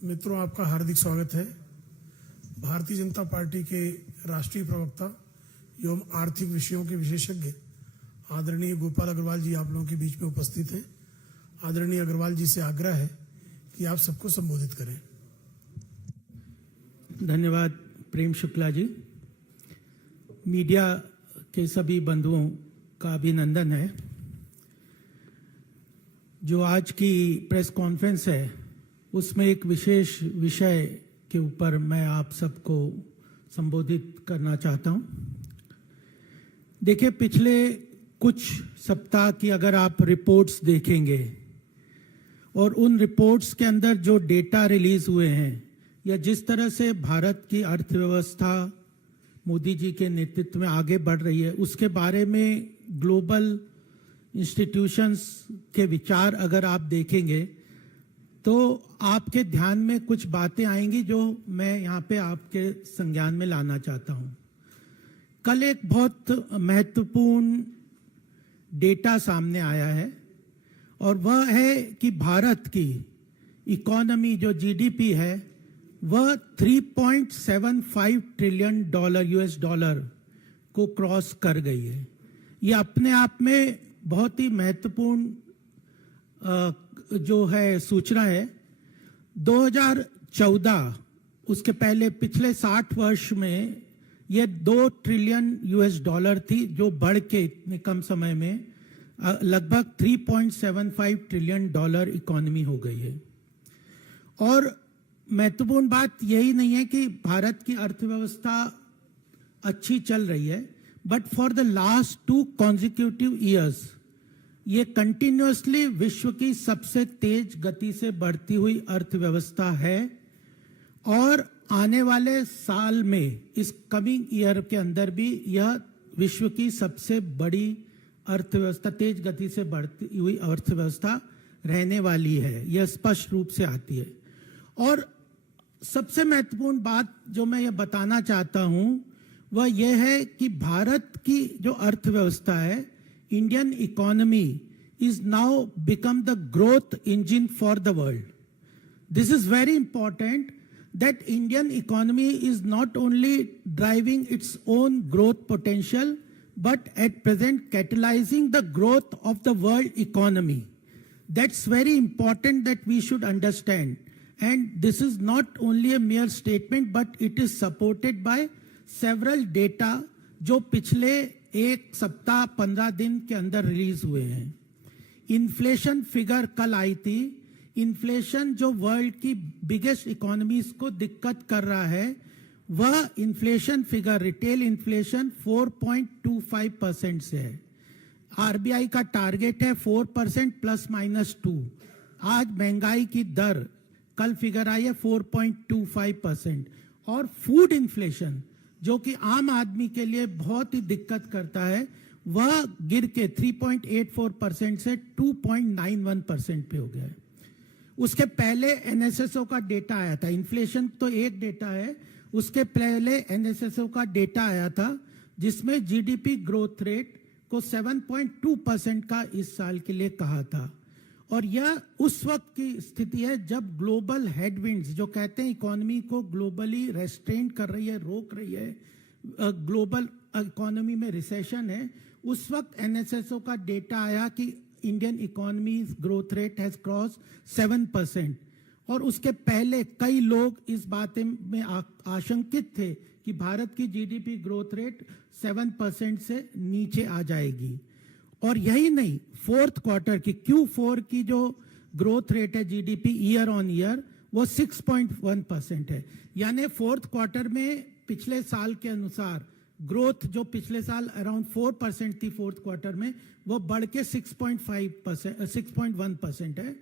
मित्रों, आपका हार्दिक स्वागत है। भारतीय जनता पार्टी के राष्ट्रीय प्रवक्ता एवं आर्थिक विषयों के विशेषज्ञ आदरणीय गोपाल अग्रवाल जी आप लोगों के बीच में उपस्थित हैं। आदरणीय अग्रवाल जी से आग्रह है कि आप सबको संबोधित करें। धन्यवाद प्रेम शुक्ला जी। मीडिया के सभी बंधुओं का अभिनंदन है। जो आज की प्रेस कॉन्फ्रेंस है उसमें एक विशेष विषय के ऊपर मैं आप सबको संबोधित करना चाहता हूं। देखिए, पिछले कुछ सप्ताह की अगर आप रिपोर्ट्स देखेंगे और उन रिपोर्ट्स के अंदर जो डेटा रिलीज हुए हैं या जिस तरह से भारत की अर्थव्यवस्था मोदी जी के नेतृत्व में आगे बढ़ रही है, उसके बारे में ग्लोबल इंस्टीट्यूशंस के विचार अगर आप देखेंगे तो आपके ध्यान में कुछ बातें आएंगी जो मैं यहाँ पे आपके संज्ञान में लाना चाहता हूँ। कल एक बहुत महत्वपूर्ण डेटा सामने आया है और वह है कि भारत की इकोनॉमी जो जीडीपी है वह 3.75 ट्रिलियन यूएस डॉलर को क्रॉस कर गई है। ये अपने आप में बहुत ही महत्वपूर्ण जो है सूचना है। 2014 उसके पहले पिछले 60 वर्ष में ये 2 ट्रिलियन यूएस डॉलर थी, जो बढ़ के इतने कम समय में लगभग 3.75 ट्रिलियन डॉलर इकोनॉमी हो गई है। और महत्वपूर्ण बात यही नहीं है कि भारत की अर्थव्यवस्था अच्छी चल रही है, but for the last 2 consecutive years ये कंटिन्यूअसली विश्व की सबसे तेज गति से बढ़ती हुई अर्थव्यवस्था है और आने वाले साल में इस कमिंग ईयर के अंदर भी यह विश्व की सबसे बड़ी अर्थव्यवस्था, तेज गति से बढ़ती हुई अर्थव्यवस्था रहने वाली है। यह स्पष्ट रूप से आती है। और सबसे महत्वपूर्ण बात जो मैं ये बताना चाहता हूं वह यह है कि भारत की जो अर्थव्यवस्था है, Indian economy is now become the growth engine for the world. This is very important that Indian economy is not only driving its own growth potential, but at present catalyzing the growth of the world economy. That's very important that we should understand. And this is not only a mere statement, but it is supported by several data जो पिछले एक सप्ताह 15 दिन के अंदर release हुए हैं। Inflation figure कल आई थी। इन्फ्लेशन जो वर्ल्ड की बिगेस्ट इकोनॉमीज को दिक्कत कर रहा है, वह इन्फ्लेशन फिगर, रिटेल इन्फ्लेशन 4.25% से है। आरबीआई का टारगेट है 4% ±2। आज महंगाई की दर कल फिगर आई है 4.25%। और फूड इन्फ्लेशन जो कि आम आदमी के लिए बहुत ही दिक्कत करता है, वह गिर के 3.84% से 2.91% पे हो गया है। उसके पहले एनएसएसओ का डेटा आया था। इन्फ्लेशन तो एक डेटा है, उसके पहले एनएसएसओ का डेटा आया था जिसमें जीडीपी ग्रोथ रेट को 7.2% का इस साल के लिए कहा था। और यह उस वक्त की स्थिति है जब ग्लोबल हेडविंड्स, जो कहते हैं इकोनॉमी को ग्लोबली रेस्ट्रेन कर रही है, रोक रही है, ग्लोबल इकोनॉमी में रिसेशन है, उस वक्त एनएसएसओ का डेटा आया कि Indian economy growth rate has cross 7%। और उसके पहले कई लोग इस बात में आशंकित थे कि भारत की जीडीपी ग्रोथ रेट 7% से नीचे आ जाएगी। और यही नहीं, फोर्थ क्वार्टर की Q4 की जो ग्रोथ रेट है जीडीपी ईयर ऑन ईयर, वो 6.1% है। यानी फोर्थ क्वार्टर में पिछले साल के अनुसार ग्रोथ जो पिछले साल अराउंड 4% थी फोर्थ क्वार्टर में, वो बढ़ के 6.1% है।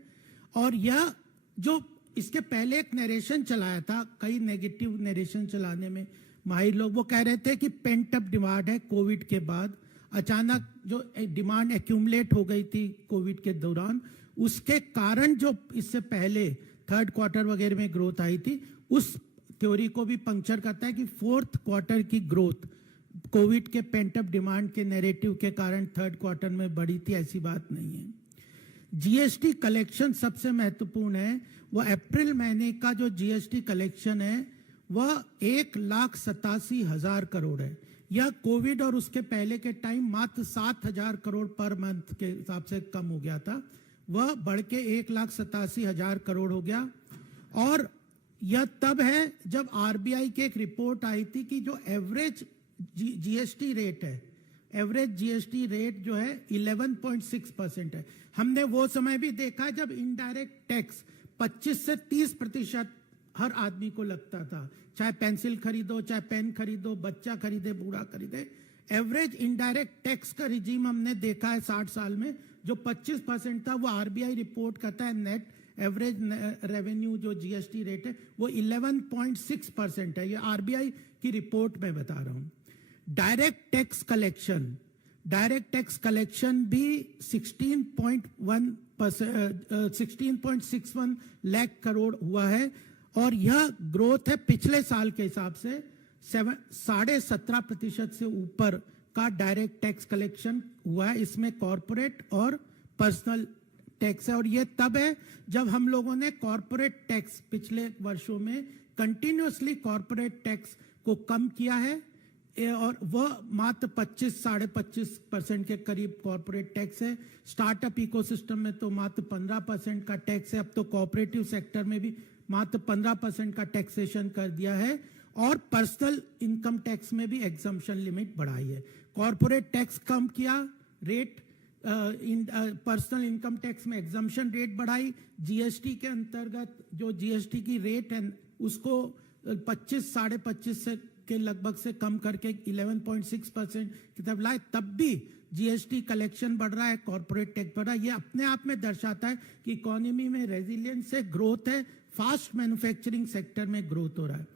और यह जो इसके पहले एक नरेशन चलाया था, कई नेगेटिव नरेशन चलाने में माहिर लोग, वो कह रहे थे कि पेंट अप डिमांड है कोविड के बाद, अचानक जो डिमांड एक्यूमुलेट हो गई थी कोविड के दौरान, उसके कारण जो इससे पहले थर्ड क्वार्टर वगैरह में ग्रोथ आई थी, उस थ्योरी को भी पंक्चर करता है कि फोर्थ क्वार्टर की ग्रोथ कोविड के पेंट अप डिमांड के नैरेटिव के कारण थर्ड क्वार्टर में बढ़ी थी। ऐसी बात नहीं है। जीएसटी कलेक्शन सबसे महत्वपूर्ण है। वो अप्रैल महीने का जो जीएसटी कलेक्शन है वह 1,87,000 करोड़ है। यह कोविड और उसके पहले के टाइम मात्र 7,000 करोड़ पर मंथ के हिसाब से कम हो गया था, वह बढ़ के 1,87,000 करोड़ हो गया। और यह तब है जब आरबीआई की एक रिपोर्ट आई थी कि जो एवरेज जीएसटी रेट है, एवरेज जीएसटी रेट जो है 11.6% है। हमने वो समय भी देखा जब इनडायरेक्ट टैक्स 25 से 30% हर आदमी को लगता था, चाहे पेंसिल खरीदो, चाहे पेन खरीदो, बच्चा खरीदे, बूढ़ा खरीदे। एवरेज इनडायरेक्ट टैक्स का रिजीम हमने देखा है 60 साल में, जो 25% था, वो आरबीआई रिपोर्ट करता है नेट एवरेज रेवेन्यू जो जीएसटी रेट है वो 11.6% है। ये आरबीआई की रिपोर्ट में बता रहा हूं। डायरेक्ट टैक्स कलेक्शन भी 16.61 लाख करोड़ हुआ है और यह ग्रोथ है पिछले साल के हिसाब से 17.5% से ऊपर का डायरेक्ट टैक्स कलेक्शन हुआ है। इसमें कॉर्पोरेट और पर्सनल टैक्स है और ये तब है जब हम लोगों ने कॉर्पोरेट टैक्स पिछले वर्षों में कंटिन्यूअसली कॉर्पोरेट टैक्स को कम किया है और वह मात्र 25-25.5% के करीब कॉर्पोरेट टैक्स है। स्टार्टअप इकोसिस्टम में तो मात्र 15% का टैक्स है। अब तो कोऑपरेटिव सेक्टर में भी मात्र 15% का टैक्सेशन कर दिया है और पर्सनल इनकम टैक्स में भी एग्जम्पशन लिमिट बढ़ाई है। कॉर्पोरेट टैक्स कम किया, रेट पर्सनल इनकम टैक्स में एग्जम्पशन रेट बढ़ाई, जीएसटी के अंतर्गत जो जीएसटी की रेट है उसको 25-25.5 के लगभग से कम करके 11.6% की तरफ लाए, तब भी जीएसटी कलेक्शन बढ़ रहा है, कॉर्पोरेट टैक्स बढ़ रहा है। ये अपने आप में दर्शाता है कि इकोनॉमी में रेजिलियंस है, ग्रोथ है, फास्ट मैन्युफैक्चरिंग सेक्टर में ग्रोथ हो रहा है।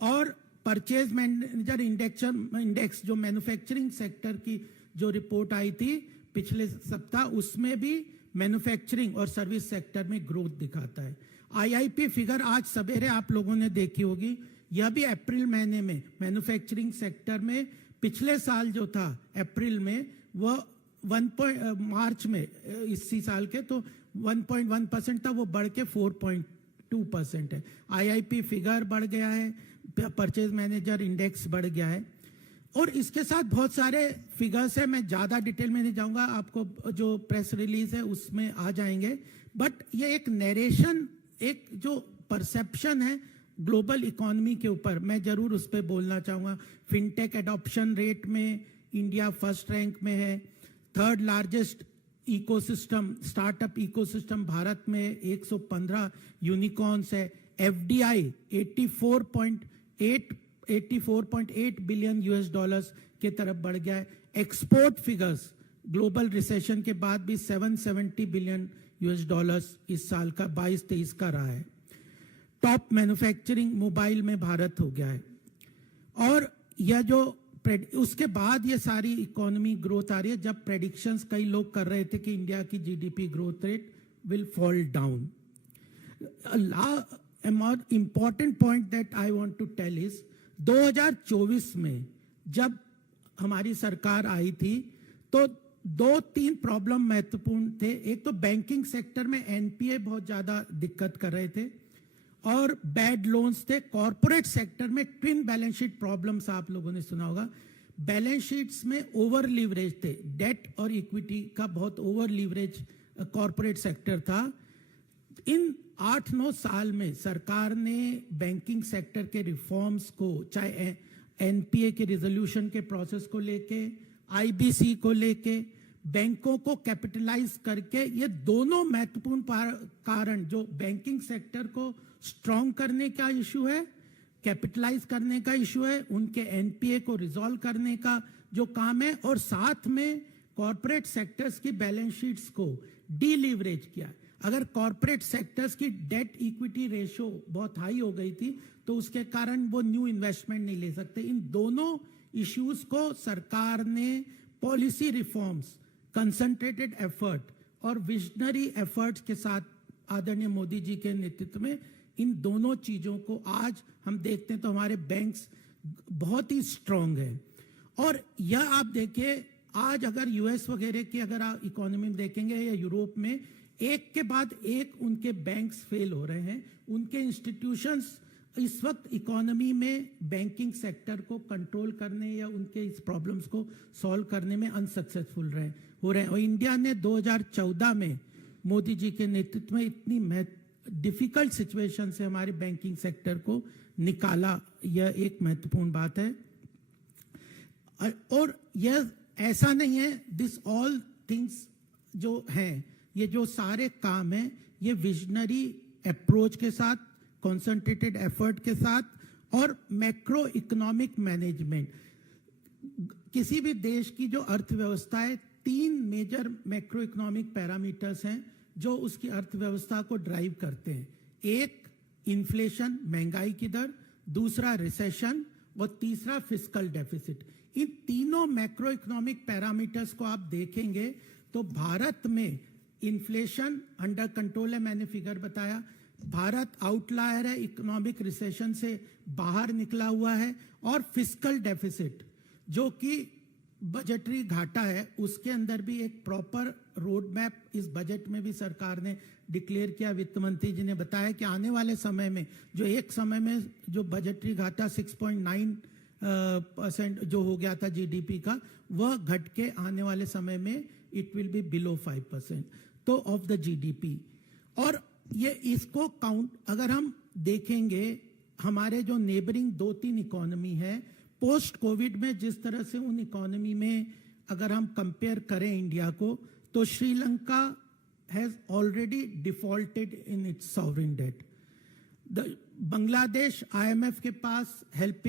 और परचेज मैनेजर इंडेक्स जो मैन्युफैक्चरिंग सेक्टर की जो रिपोर्ट आई थी पिछले सप्ताह, उसमें भी मैन्युफैक्चरिंग और सर्विस सेक्टर में ग्रोथ दिखाता है। आईआईपी फिगर आज सवेरे आप लोगों ने देखी होगी, यह भी अप्रैल महीने में मैन्युफैक्चरिंग सेक्टर में पिछले साल जो था अप्रैल में वह मार्च में इसी साल के तो 1.1% था, वो बढ़ के 4.2% है। आईआईपी फिगर बढ़ गया है, परचेज मैनेजर इंडेक्स बढ़ गया है और इसके साथ बहुत सारे फिगर्स है। मैं ज्यादा डिटेल में नहीं जाऊंगा, आपको जो प्रेस रिलीज है उसमें आ जाएंगे। बट ये एक नरेशन, एक जो परसेप्शन है ग्लोबल इकोनॉमी के ऊपर, मैं जरूर उस पर बोलना चाहूंगा। फिनटेक एडॉप्शन रेट में इंडिया फर्स्ट रैंक में है। Third largest ecosystem, startup ecosystem Bharat में 115 यूनिकॉर्न्स है। एफडीआई 84.8 बिलियन यूएस डॉलर्स के तरफ बढ़ गया है। एक्सपोर्ट फिगर्स ग्लोबल रिसेशन के बाद भी 770 बिलियन यूएस डॉलर्स इस साल का 22-23 का रहा है। टॉप मैन्युफैक्चरिंग मोबाइल में भारत हो गया है और यह जो उसके बाद ये सारी इकोनॉमी ग्रोथ आ रही है, जब प्रेडिक्शंस कई लोग कर रहे थे कि इंडिया की GDP growth rate will fall down. Important point that I want to tell is 2024 में जब हमारी सरकार आई थी तो 2-3 प्रॉब्लम महत्वपूर्ण थे। एक तो बैंकिंग सेक्टर में एनपीए बहुत ज्यादा दिक्कत कर रहे थे और बैड लोन्स थे। कॉर्पोरेट सेक्टर में ट्विन बैलेंस शीट प्रॉब्लम्स आप लोगों ने सुना होगा। बैलेंस शीट्स में ओवर लीवरेज थे, डेट और इक्विटी का बहुत ओवर लीवरेज कॉर्पोरेट सेक्टर था। इन 8-9 साल में सरकार ने बैंकिंग सेक्टर के रिफॉर्म्स को, चाहे एनपीए के रिजोल्यूशन के प्रोसेस को लेके, आईबीसी को लेके, बैंकों को कैपिटलाइज करके, ये दोनों महत्वपूर्ण कारण जो बैंकिंग सेक्टर को स्ट्रॉन्ग करने का इशू है, कैपिटलाइज करने का इशू है, उनके एनपीए को रिजॉल्व करने का जो काम है, और साथ में कॉर्पोरेट सेक्टर्स की बैलेंस शीट्स को डीलीवरेज किया। अगर कॉर्पोरेट सेक्टर्स की डेट इक्विटी रेशियो बहुत हाई हो गई थी तो उसके कारण वो न्यू इन्वेस्टमेंट नहीं ले सकते। इन दोनों इश्यूज को सरकार ने पॉलिसी रिफॉर्म्स, कंसंट्रेटेड एफर्ट और विजनरी एफर्ट्स के साथ आदरणीय मोदी जी के नेतृत्व में इन दोनों चीजों को आज हम देखते हैं तो हमारे बैंक्स बहुत ही स्ट्रांग है। और यह आप देखिए आज अगर यूएस वगैरह की अगर आप इकोनॉमी में देखेंगे या यूरोप में, एक के बाद एक उनके बैंक्स फेल हो रहे हैं, उनके इंस्टीट्यूशंस इस वक्त इकोनॉमी में बैंकिंग सेक्टर को कंट्रोल करने या उनके इस प्रॉब्लम्स को सॉल्व करने में अनसक्सेसफुल हो रहे हैं। और इंडिया ने 2014 में मोदी जी के नेतृत्व में इतनी डिफिकल्ट सिचुएशन से हमारे बैंकिंग सेक्टर को निकाला, यह एक महत्वपूर्ण बात है। और यह ऐसा नहीं है, दिस ऑल थिंग्स जो हैं, ये जो सारे काम हैं, ये विजनरी अप्रोच के साथ, कॉन्सेंट्रेटेड एफर्ट के साथ और मैक्रो इकोनॉमिक मैनेजमेंट। किसी भी देश की जो अर्थव्यवस्था है, 3 मेजर मैक्रो इकोनॉमिक पैरामीटर्स हैं जो उसकी अर्थव्यवस्था को ड्राइव करते हैं। एक इन्फ्लेशन, महंगाई की दर, दूसरा रिसेशन और तीसरा फिस्कल डेफिसिट। इन तीनों मैक्रो इकोनॉमिक पैरामीटर्स को आप देखेंगे तो भारत में इन्फ्लेशन अंडर कंट्रोल है, मैंने फिगर बताया। भारत आउटलायर है, इकोनॉमिक रिसेशन से बाहर निकला हुआ है। और फिस्कल डेफिसिट जो कि बजटरी घाटा है, उसके अंदर भी एक प्रॉपर रोड मैप इस बजट में भी सरकार ने डिक्लेयर किया। वित्त मंत्री जी ने बताया कि आने वाले समय में जो एक समय में जो बजटरी घाटा 6.9% जो हो गया था जीडीपी का, वह घट के आने वाले समय में इट विल बी बिलो 5% तो ऑफ द जीडीपी। और ये इसको काउंट अगर हम देखेंगे, हमारे जो नेबरिंग 2-3 इकोनॉमी है, पोस्ट कोविड में जिस तरह से उन इकोनॉमी में अगर हम कंपेयर करें इंडिया को, तो Sri Lanka has already defaulted in its sovereign debt. Bangladesh IMF के पास हेल्प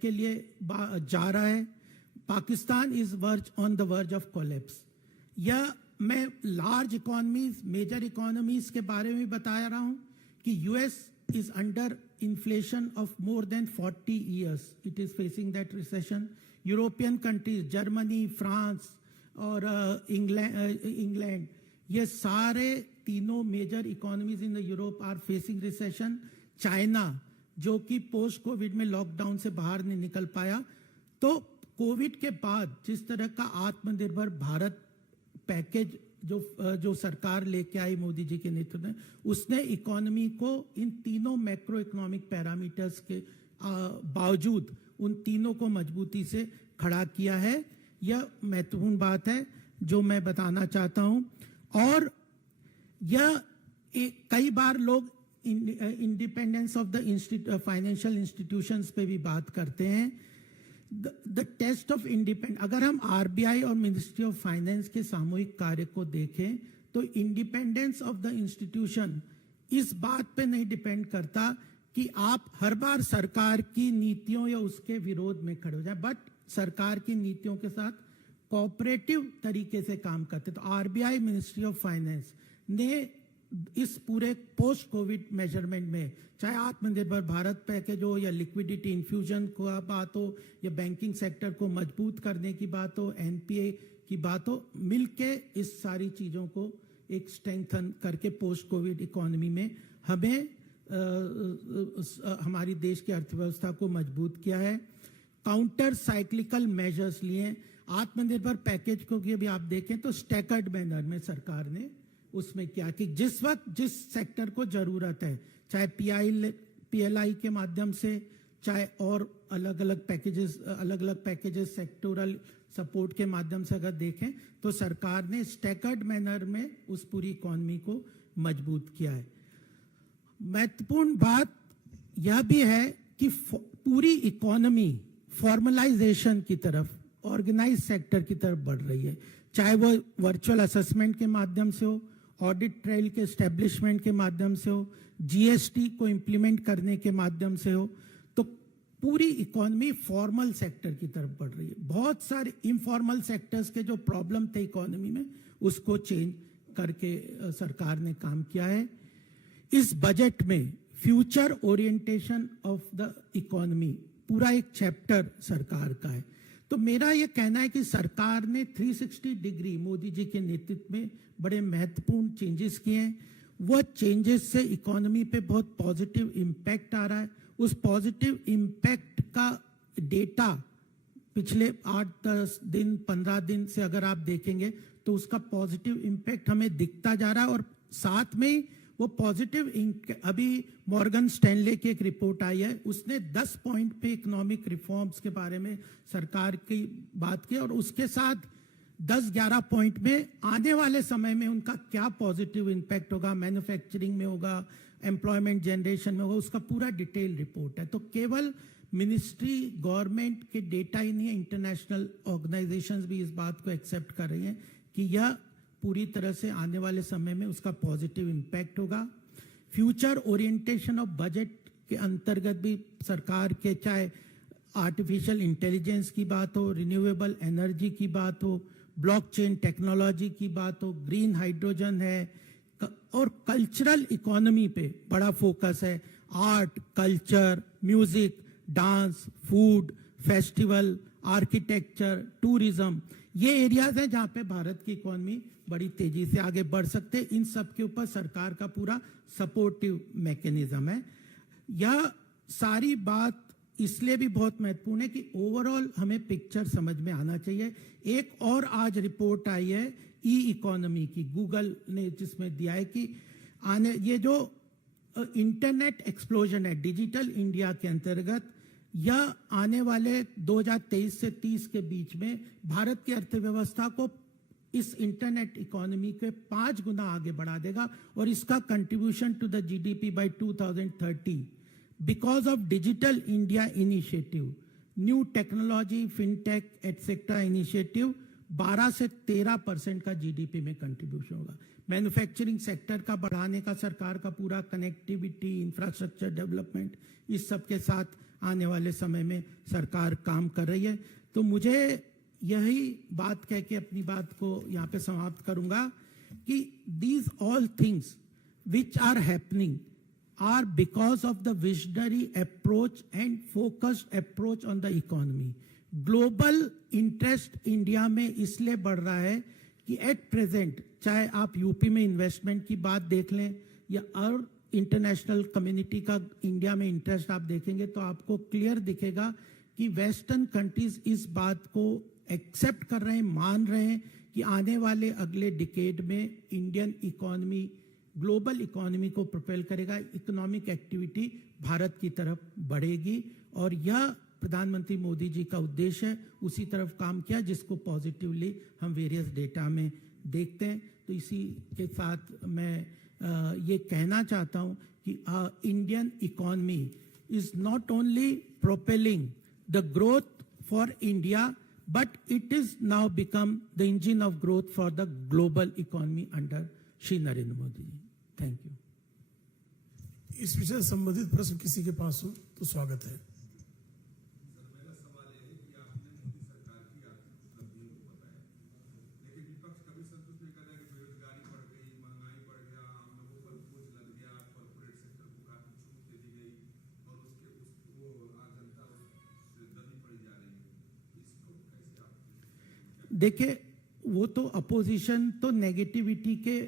के लिए जा रहा है। Pakistan is on the verge of collapse. यह मैं लार्ज इकोनॉमीज, मेजर इकोनॉमीज के बारे में बता रहा हूं कि US is under inflation of more than 40 years, it is facing that recession. European countries, Germany, France और इंग्लैंड, ये सारे तीनों major economies in the Europe are facing recession. China जो कि पोस्ट कोविड में लॉकडाउन से बाहर नहीं निकल पाया। तो कोविड के बाद जिस तरह का आत्मनिर्भर भारत पैकेज जो सरकार लेके आई मोदी जी के नेतृत्व में, उसने इकोनॉमी को इन तीनों मैक्रो इकोनॉमिक पैरामीटर्स के बावजूद उन तीनों को मजबूती से खड़ा किया है। यह महत्वपूर्ण बात है जो मैं बताना चाहता हूं। और यह कई बार लोग independence of the financial institutions पे भी बात करते हैं। द टेस्ट ऑफ इंडिपेंडेंस, अगर हम आरबीआई और मिनिस्ट्री ऑफ फाइनेंस के सामूहिक कार्य को देखें तो इंडिपेंडेंस ऑफ द इंस्टीट्यूशन इस बात पे नहीं डिपेंड करता कि आप हर बार सरकार की नीतियों या उसके विरोध में खड़े हो जाए, बट सरकार की नीतियों के साथ कोऑपरेटिव तरीके से काम करते। तो आरबीआई, मिनिस्ट्री ऑफ फाइनेंस ने इस पूरे पोस्ट कोविड मेजरमेंट में, चाहे आत्मनिर्भर भारत पैकेज हो या लिक्विडिटी इन्फ्यूजन का बात हो या बैंकिंग सेक्टर को मजबूत करने की बात हो, एनपीए की बात हो, मिलके इस सारी चीजों को एक स्ट्रेंथन करके पोस्ट कोविड इकोनॉमी में हमें हमारी देश की अर्थव्यवस्था को मजबूत किया है। काउंटर साइक्लिकल मेजर्स लिए। आत्मनिर्भर पैकेज को भी अभी आप देखें तो स्टैकर्ड मैनर में सरकार ने उसमें क्या कि जिस वक्त जिस सेक्टर को जरूरत है, चाहे पीएलआई के माध्यम से, चाहे और अलग अलग पैकेजेस सेक्टोरल सपोर्ट के माध्यम से अगर देखें तो सरकार ने स्टैकर्ड मैनर में उस पूरी इकोनॉमी को मजबूत किया है। महत्वपूर्ण बात यह भी है कि पूरी इकोनॉमी फॉर्मलाइजेशन की तरफ, ऑर्गेनाइज सेक्टर की तरफ बढ़ रही है, चाहे वो वर्चुअल असेसमेंट के माध्यम से हो, ऑडिट ट्रेल के एस्टेब्लिशमेंट के माध्यम से हो, जीएसटी को इंप्लीमेंट करने के माध्यम से हो। तो पूरी इकोनॉमी फॉर्मल सेक्टर की तरफ बढ़ रही है। बहुत सारे इनफॉर्मल सेक्टर्स के जो प्रॉब्लम थे इकोनॉमी में, उसको चेंज करके सरकार ने काम किया है। इस बजट में future orientation of the economy पूरा एक चैप्टर सरकार का है। तो मेरा यह कहना है कि सरकार ने 360 डिग्री मोदी जी के नेतृत्व में बड़े महत्वपूर्ण चेंजेस किए हैं। वह चेंजेस से इकोनॉमी पे बहुत पॉजिटिव इम्पैक्ट आ रहा है। उस पॉजिटिव इम्पैक्ट का डेटा पिछले 8-10 दिन 15 दिन से अगर आप देखेंगे तो उसका पॉजिटिव इम्पैक्ट हमें दिखता जा रहा है। और साथ में ही वो पॉजिटिव, अभी मॉर्गन स्टैनले की एक रिपोर्ट आई है, उसने 10 पॉइंट पे इकोनॉमिक रिफॉर्म्स के बारे में सरकार की बात की, और उसके साथ 10-11 पॉइंट में आने वाले समय में उनका क्या पॉजिटिव इम्पैक्ट होगा, मैन्युफैक्चरिंग में होगा, एम्प्लॉयमेंट जनरेशन में होगा, उसका पूरा डिटेल रिपोर्ट है। तो केवल मिनिस्ट्री गवर्नमेंट के डेटा ही नहीं है, इंटरनेशनल ऑर्गेनाइजेशंस भी इस बात को एक्सेप्ट कर रही हैं कि यह पूरी तरह से आने वाले समय में उसका पॉजिटिव इम्पैक्ट होगा। फ्यूचर ओरिएंटेशन ऑफ बजट के अंतर्गत भी सरकार के, चाहे आर्टिफिशियल इंटेलिजेंस की बात हो, रिन्यूएबल एनर्जी की बात हो, ब्लॉकचेन टेक्नोलॉजी की बात हो, ग्रीन हाइड्रोजन है, और कल्चरल इकोनॉमी पे बड़ा फोकस है। Art, culture, music, dance, food, festival, architecture, tourism, ये एरियाज हैं जहां पे भारत की इकोनॉमी बड़ी तेजी से आगे बढ़ सकते हैं। इन सब के ऊपर सरकार का पूरा सपोर्टिव मैकेनिज्म है। यह सारी बात इसलिए भी बहुत महत्वपूर्ण है कि ओवरऑल हमें पिक्चर समझ में आना चाहिए। एक और आज रिपोर्ट आई है ई इकोनॉमी की, गूगल ने, जिसमें दिया है कि ये जो इंटरनेट एक्सप्लोजन है डिजिटल इंडिया के अंतर्गत, यह आने वाले 2023 से 30 के बीच में भारत की अर्थव्यवस्था को इस इंटरनेट इकोनॉमी के 5 गुना आगे बढ़ा देगा, और इसका contribution to the GDP by 2030 because of digital India initiative, new technology, fintech etcetera initiative, 12 से 13% का जीडीपी में कंट्रीब्यूशन होगा। मैन्युफैक्चरिंग सेक्टर का बढ़ाने का सरकार का पूरा कनेक्टिविटी, इंफ्रास्ट्रक्चर डेवलपमेंट, इस सब के साथ आने वाले समय में सरकार काम कर रही है। तो मुझे यही बात कह के अपनी बात को यहाँ पे समाप्त करूंगा कि these all things which are happening are because of the visionary approach and focused approach on the economy. Global interest India में इसलिए बढ़ रहा है कि एट प्रेजेंट, चाहे आप यूपी में इन्वेस्टमेंट की बात देख लें या और इंटरनेशनल कम्युनिटी का इंडिया में इंटरेस्ट आप देखेंगे, तो आपको क्लियर दिखेगा कि वेस्टर्न कंट्रीज इस बात को एक्सेप्ट कर रहे हैं, मान रहे हैं कि आने वाले अगले डिकेड में इंडियन इकोनॉमी ग्लोबल इकोनॉमी को प्रोपेल करेगा, इकोनॉमिक एक्टिविटी भारत की तरफ बढ़ेगी, और यह प्रधानमंत्री मोदी जी का उद्देश्य है। उसी तरफ काम किया जिसको पॉजिटिवली हम वेरियस डेटा में देखते हैं। तो इसी के साथ मैं ये कहना चाहता हूं कि Indian economy is not only propelling the growth for India, but it is now become the engine of growth for the global economy under Shri Narendra Modi ji. Thank you. इस विषय से संबंधित प्रश्न किसी के पास हो तो स्वागत है। मेरा सवाल यह है कि आपने मोदी सरकार की आर्थिक उपलब्धियों को बताया, लेकिन विपक्ष कभी संतुष्ट नहीं कर रहा है कि बेरोजगारी बढ़ गई, महंगाई बढ़ गया, आम लोगों पर बोझ लग गया, कॉर्पोरेट सेक्टर को काफी छूट दे दी गई, और उसको आज जनता उससे दबी पड़ी जा रही है। इसको कैसे आप देखिए, वो तो अपोजिशन तो नेगेटिविटी के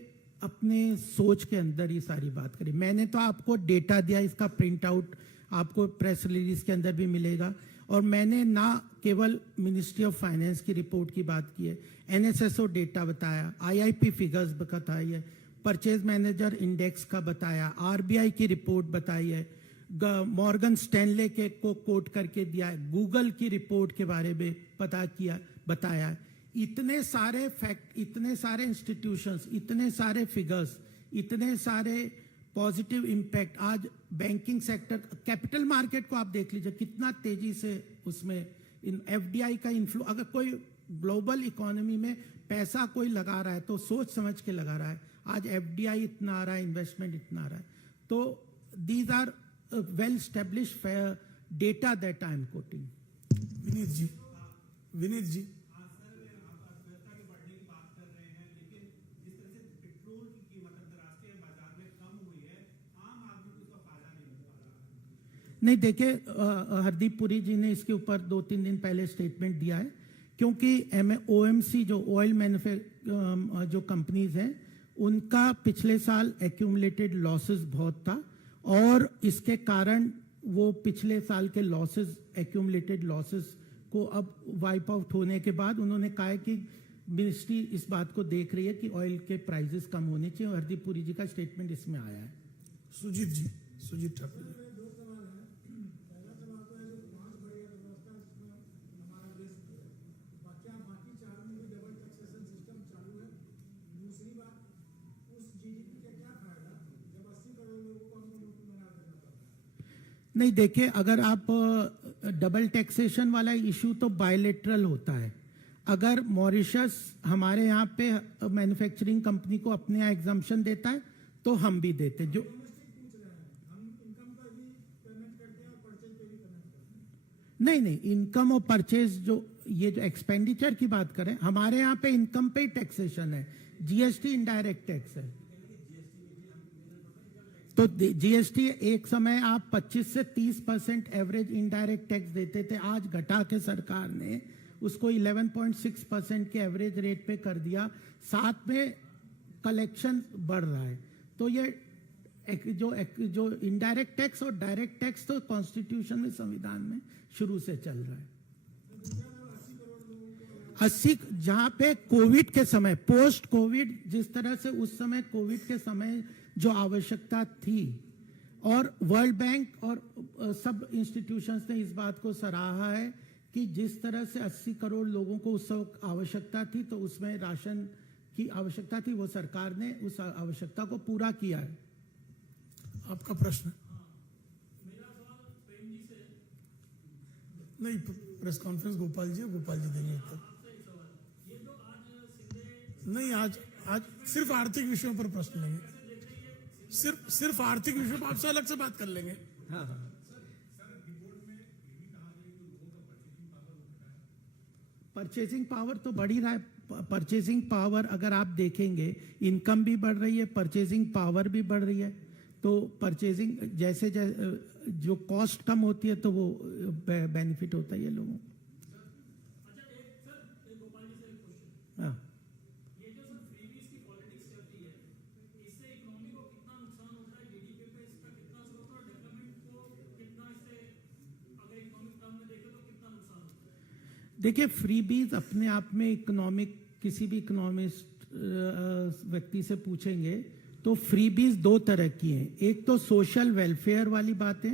अपने सोच के अंदर ही सारी बात करी। मैंने तो आपको डेटा दिया, इसका प्रिंट आउट आपको प्रेस रिलीज के अंदर भी मिलेगा, और मैंने ना केवल मिनिस्ट्री ऑफ फाइनेंस की रिपोर्ट की बात की है, एनएसएसओ डेटा बताया, आईआईपी फिगर्स बताई है, परचेज मैनेजर इंडेक्स का बताया, आरबीआई की रिपोर्ट बताई है, मॉर्गन स्टैनले के को कोट करके दिया है, गूगल की रिपोर्ट के बारे में बताया है। इतने सारे फैक्ट, इतने सारे इंस्टीट्यूशंस, इतने सारे फिगर्स, इतने सारे पॉजिटिव इम्पैक्ट। आज बैंकिंग सेक्टर, कैपिटल मार्केट को आप देख लीजिए कितना तेजी से उसमें एफडीआई का इन्फ्लो, अगर कोई ग्लोबल इकोनॉमी में पैसा कोई लगा रहा है तो सोच समझ के लगा रहा है। आज एफडीआई इतना आ रहा है, इन्वेस्टमेंट इतना आ रहा है। तो these are well established data that I am quoting. Vineet ji नहीं, देखिए, हरदीप पुरी जी ने इसके ऊपर 2-3 दिन पहले स्टेटमेंट दिया है, क्योंकि ओएमसी जो ऑयल मैन्युफैक्चर जो कंपनीज हैं, उनका पिछले साल एक्यूमुलेटेड लॉसेस बहुत था, और इसके कारण वो पिछले साल के लॉसेस, एक्यूमुलेटेड लॉसेस को अब वाइप आउट होने के बाद उन्होंने कहा है कि मिनिस्ट्री इस बात को देख रही है कि ऑयल के प्राइसेस कम होने चाहिए। हरदीप पुरी जी का स्टेटमेंट इसमें आया है। सुजीत ठाकुर जी। नहीं, देखिए, अगर आप डबल टैक्सेशन वाला इशू तो बायलेटरल होता है। अगर मॉरिशस हमारे यहाँ पे मैन्युफैक्चरिंग कंपनी को अपने यहाँ एग्जाम्पशन देता है तो हम भी देते जो नहीं, इनकम और परचेज जो ये जो एक्सपेंडिचर की बात करें, हमारे यहाँ पे इनकम पे ही टैक्सेशन है। जीएसटी इनडायरेक्ट टैक्स है। तो जीएसटी एक समय आप 25 से 30% एवरेज इनडायरेक्ट टैक्स देते थे, आज घटा के सरकार ने उसको 11.6% के एवरेज रेट पे कर दिया। साथ में कलेक्शन बढ़ रहा है। तो ये जो इनडायरेक्ट टैक्स और डायरेक्ट टैक्स तो कॉन्स्टिट्यूशन में, संविधान में शुरू से चल रहा है। 80 जहां पे कोविड के समय, पोस्ट कोविड, जिस तरह से उस समय कोविड के समय जो आवश्यकता थी, और वर्ल्ड बैंक और सब इंस्टीट्यूशंस ने इस बात को सराहा है कि जिस तरह से 80 करोड़ लोगों को उस वक्त आवश्यकता थी, तो उसमें राशन की आवश्यकता थी, वो सरकार ने उस आवश्यकता को पूरा किया है। आपका प्रश्न? नहीं, प्रेस कॉन्फ्रेंस गोपाल जी देंगे उत्तर। नहीं, आज सिर्फ आर्थिक विषयों पर प्रश्न लेंगे। सिर्फ आर्थिक विषयों पर आपसे अलग से बात कर लेंगे। हाँ। परचेसिंग पावर तो बढ़ ही रहा है। परचेसिंग पावर अगर आप देखेंगे, इनकम भी बढ़ रही है, परचेसिंग पावर भी बढ़ रही है। तो परचेसिंग जैसे जो कॉस्ट कम होती है तो वो बेनिफिट होता है ये लोगों को। हाँ। देखिए, फ्रीबीज अपने आप में इकोनॉमिक, किसी भी इकोनॉमिस्ट व्यक्ति से पूछेंगे तो फ्रीबीज दो तरह की हैं। एक तो सोशल वेलफेयर वाली बातें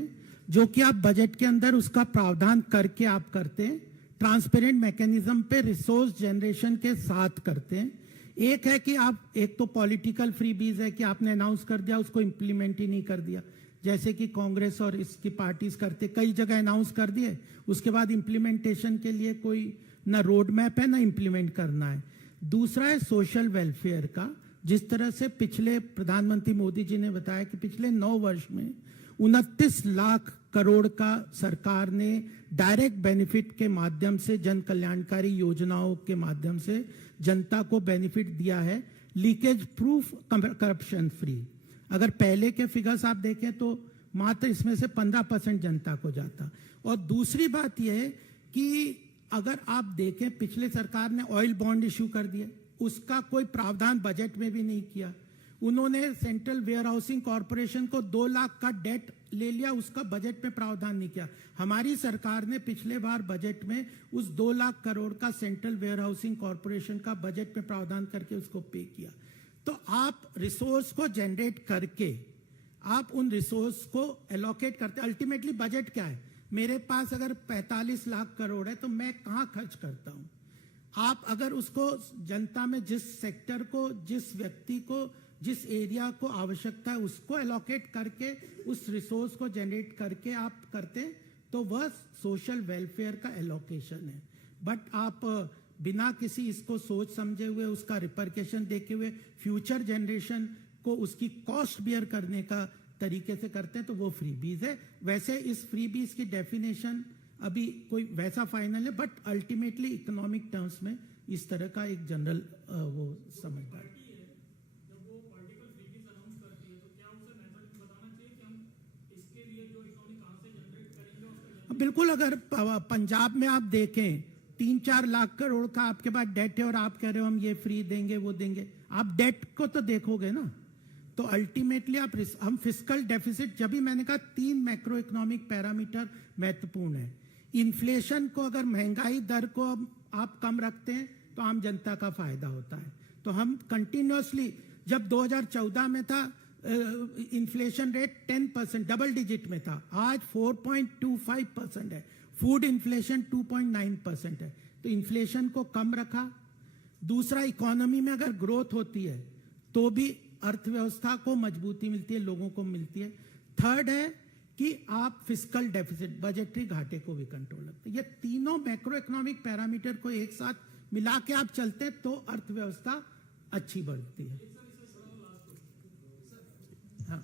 जो कि आप बजट के अंदर उसका प्रावधान करके आप करते हैं, ट्रांसपेरेंट मैकेनिज्म पे रिसोर्स जनरेशन के साथ करते हैं। एक है कि आप, एक तो पॉलिटिकल फ्रीबीज है कि आपने अनाउंस कर दिया, उसको इंप्लीमेंट ही नहीं कर दिया, जैसे कि कांग्रेस और इसकी पार्टीज करते, कई जगह अनाउंस कर दिए, उसके बाद इंप्लीमेंटेशन के लिए कोई ना रोड मैप है ना इंप्लीमेंट करना है। दूसरा है सोशल वेलफेयर का, जिस तरह से पिछले प्रधानमंत्री मोदी जी ने बताया कि पिछले 9 वर्ष में 29 लाख करोड़ का सरकार ने डायरेक्ट बेनिफिट के माध्यम से, जन कल्याणकारी योजनाओं के माध्यम से जनता को बेनिफिट दिया है, लीकेज प्रूफ, करप्शन फ्री। अगर पहले के फिगर्स आप देखें तो मात्र इसमें से 15% जनता को जाता। और दूसरी बात यह है कि अगर आप देखें, पिछले सरकार ने ऑयल बॉन्ड इश्यू कर दिए, उसका कोई प्रावधान बजट में भी नहीं किया। उन्होंने सेंट्रल वेयर हाउसिंग कॉर्पोरेशन को 2 लाख का डेट ले लिया, उसका बजट में प्रावधान नहीं किया। हमारी सरकार ने पिछले बार बजट में उस 2 लाख करोड़ का सेंट्रल वेयर हाउसिंग कॉर्पोरेशन का बजट में प्रावधान करके उसको पे किया। तो आप रिसोर्स को जनरेट करके आप उन रिसोर्स को एलोकेट करते। अल्टीमेटली बजट क्या है? मेरे पास अगर 45 लाख करोड़ है तो मैं कहां खर्च करता हूं? आप अगर उसको जनता में जिस सेक्टर को, जिस व्यक्ति को, जिस एरिया को आवश्यकता है उसको एलोकेट करके उस रिसोर्स को जनरेट करके आप करते हैं तो वह सोशल वेलफेयर का एलोकेशन है। बट आप बिना किसी इसको सोच समझे हुए, उसका रिपरकेशन देखे हुए, फ्यूचर जनरेशन को उसकी कॉस्ट बियर करने का तरीके से करते हैं तो वो फ्रीबीज है। वैसे इस फ्रीबीज की डेफिनेशन अभी कोई वैसा फाइनल है, बट अल्टीमेटली इकोनॉमिक टर्म्स में इस तरह का एक जनरल वो समझता है। बिल्कुल, अगर पंजाब में आप देखें 3-4 लाख करोड़ का आपके पास डेट है और आप कह रहे हो हम ये फ्री देंगे वो देंगे, आप डेट को तो देखोगे ना। तो अल्टीमेटली हम फिस्कल डेफिसिट, जब भी मैंने कहा 3 मैक्रो इकोनॉमिक पैरामीटर महत्वपूर्ण है। इन्फ्लेशन को, अगर महंगाई दर को आप कम रखते हैं तो आम जनता का फायदा होता है। तो हम कंटिन्यूअसली, जब 2014 में था इन्फ्लेशन रेट 10%, डबल डिजिट में था, आज 4.25% है। फूड इन्फ्लेशन 2.9% है। तो इन्फ्लेशन को कम रखा। दूसरा, इकोनॉमी में अगर ग्रोथ होती है तो भी अर्थव्यवस्था को मजबूती मिलती है, लोगों को मिलती है। थर्ड है कि आप फिस्कल डेफिसिट, बजटरी घाटे को भी कंट्रोल रखते हैं। ये तीनों मैक्रो इकोनॉमिक पैरामीटर को एक साथ मिला के आप चलते हैं तो अर्थव्यवस्था अच्छी बढ़ती है। हाँ,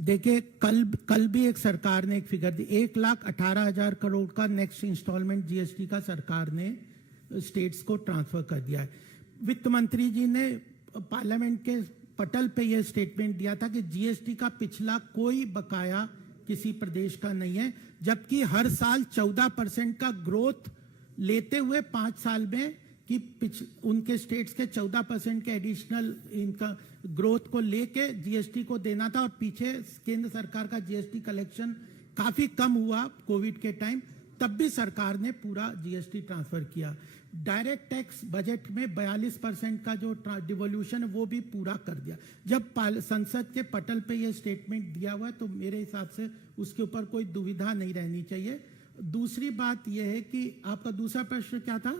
देखिए, कल भी एक सरकार ने एक फिगर दी, 1,18,000 करोड़ का नेक्स्ट इंस्टॉलमेंट जीएसटी का सरकार ने स्टेट्स को ट्रांसफर कर दिया है। वित्त मंत्री जी ने पार्लियामेंट के पटल पे यह स्टेटमेंट दिया था कि जीएसटी का पिछला कोई बकाया किसी प्रदेश का नहीं है, जबकि हर साल 14% का ग्रोथ लेते हुए 5 साल में कि उनके स्टेट्स के 14% के एडिशनल इनका ग्रोथ को लेके जीएसटी को देना था। और पीछे केंद्र सरकार का जीएसटी कलेक्शन काफी कम हुआ कोविड के टाइम, तब भी सरकार ने पूरा जीएसटी ट्रांसफर किया। डायरेक्ट टैक्स बजट में 42% का जो डिवोल्यूशन है वो भी पूरा कर दिया। जब संसद के पटल पे ये स्टेटमेंट दिया हुआ है तो मेरे हिसाब से उसके ऊपर कोई दुविधा नहीं रहनी चाहिए। दूसरी बात यह है कि आपका दूसरा प्रश्न क्या था?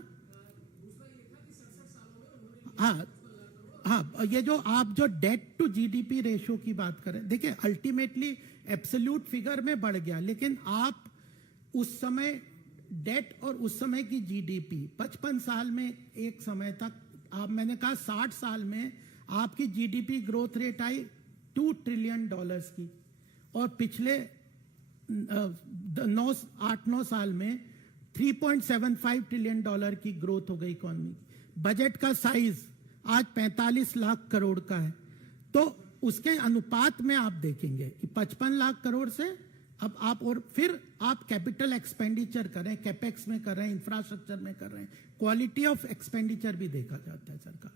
हाँ, ये जो आप जो डेट टू जीडीपी रेशियो की बात करें, देखिए अल्टीमेटली एब्सोल्यूट फिगर में बढ़ गया, लेकिन आप उस समय डेट और उस समय की जीडीपी 55 साल में एक समय तक आप, मैंने कहा 60 साल में आपकी GDP growth rate I $2 trillion की, और पिछले 8-9 साल में $3.75 ट्रिलियन की ग्रोथ हो गई इकोनॉमी। बजट का साइज आज 45 लाख करोड़ का है। तो उसके अनुपात में आप देखेंगे कि 55 लाख करोड़ से अब आप, और फिर आप कैपिटल एक्सपेंडिचर कर रहे हैं, कैपेक्स में कर रहे हैं, इंफ्रास्ट्रक्चर में कर रहे हैं, क्वालिटी ऑफ एक्सपेंडिचर भी देखा जाता है सरकार।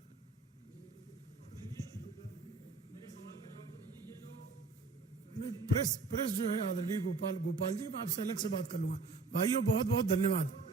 प्रेस जो है आदरणीय गोपाल जी, मैं आपसे अलग से बात कर लूंगा। भाइयों बहुत बहुत धन्यवाद।